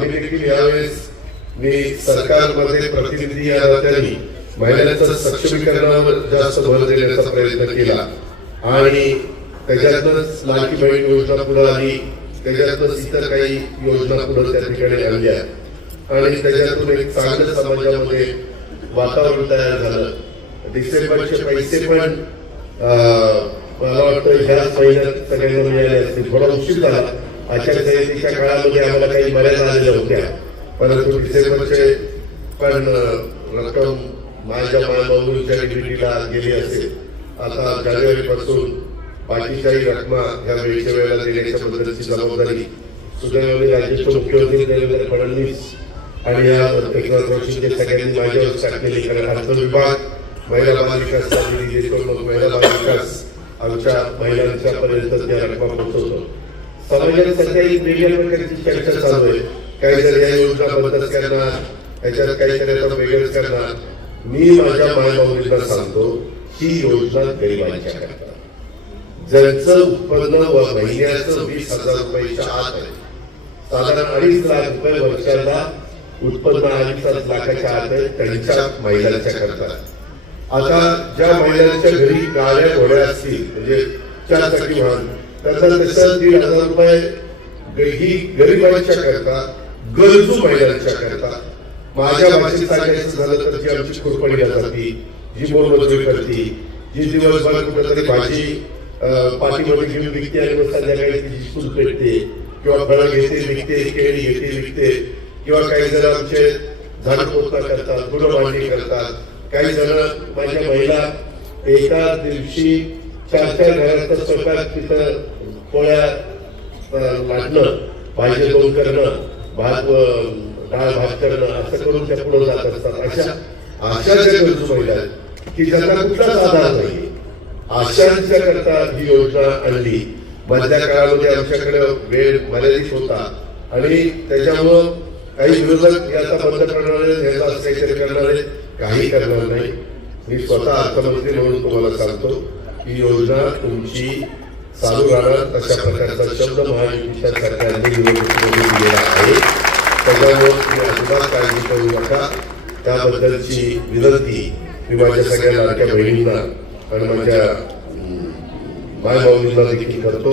आम्ही देखील यावेळेस मी सरकारमध्ये प्रतिनिधी या नात्याने महिलांच्या सक्षमीकरणावर जास्त भर देण्याचा प्रयत्न केला आणि त्याच्यातच लाडकी बहीण योजना पुढे आली, त्याच्यातच इतर काही योजना पुढे त्या ठिकाणी आणल्या आणि त्याच्यातून एक चांगलं समाजामध्ये वातावरण तयार झालं. डिसेंबरचे पैसे पण मला वाटतं ह्याच महिन्यात सगळ्यांना मिळाले असतील. थोडा उशीर झाला, आचारसंहितेच्या काळामध्ये आम्हाला काही मर्यादा आलेल्या होत्या, परंतु डिसेंबरचे पण रक्कम माझ्या मायबाबूंच्या डिग्रीला गेली असेल. आता जानेवारीपासून बाकीच्याही रकमा ह्या वेळच्या वेळेला देण्याच्या बद्दलची जबाबदारी सुदैवाने राज्याचे मुख्यमंत्री देवेंद्र फडणवीस आणि या एकनाथ जोशींचे सगळ्यांनी माझ्यावर टाकलेली. कारण अर्थ विभाग महिला बाल विकासचा निधी देतो, मग महिला बाल विकास आमच्या महिलांच्या पर्यंत त्या रकमा पोहोचवतो. समाजात सध्या एक वेगळ्या प्रकारची चर्चा चालू आहे. काही जर या योजना बंदच करणार, याच्यात काहीतरी आता वेगळंच करणार. मी माझ्या मायबाबूंना सांगतो ही योजना गरिबांच्या करता, ज्यांचं उत्पन्न महिन्याचं 20,000 रुपयाच्या आत आहे, साधारण 2.5 लाख रुपये वर्षाला उत्पन्न 2.5 लाखाच्या आत आहे, त्यांच्या महिलांच्या करता. आता ज्या महिलांच्या घरी गाड्या घोड्या असतील, म्हणजे 4 चाकी वाहन, त्यांना तसं 1,500 रुपये ही गरिबांच्या करता, गरजू महिलांच्या करता. माझ्या भाषेत सांगायचं झालं तर जी आमची खुरपणी जाती, जी मोलमजुरी करते, जी दिवसभर कुठेतरी भाजी पाठीमध्ये घेऊन विकते आणि मग संध्याकाळी तिची चूल पेटते, किंवा फळं घेते विकते, केळी घेते विकते, किंवा काही जण आमचे झाडपोतना करतात, गुणमांडणी करतात. काही जण माझ्या महिला एका दिवशी 4-4 घराचा स्वयंपाक, तिथं पोळ्या लाटणं, भाजी 2 करणं, डाळ भात करणं, असं करून त्या पुढे जात असतात. अशा ज्या गरजू महिला आहेत की ज्यांना कुठलाच आधार नाही, अशांच्या करता ही योजना आणली. मधल्या काळामध्ये आमच्याकडे वेळ मर्यादित होता आणि त्याच्यामुळं काही विरोधक याचा बंद करणारे, याचा असं काहीतरी करणारे काही करणार नाही. मी स्वतः अर्थमंत्री म्हणून तुम्हाला सांगतो ही योजना तुमची चालू राहणार. तशा प्रकारचा शब्द महायुतीच्या सरकारने निवडणुकीमध्ये दिलेला आहे. त्याच्यामुळे तुम्ही अजिबात काळजी करू नका. त्याबद्दलची विनंती मी माझ्या सगळ्या लाडक्या बहिणींना आणि माझ्या मायबाबूंना देखील करतो.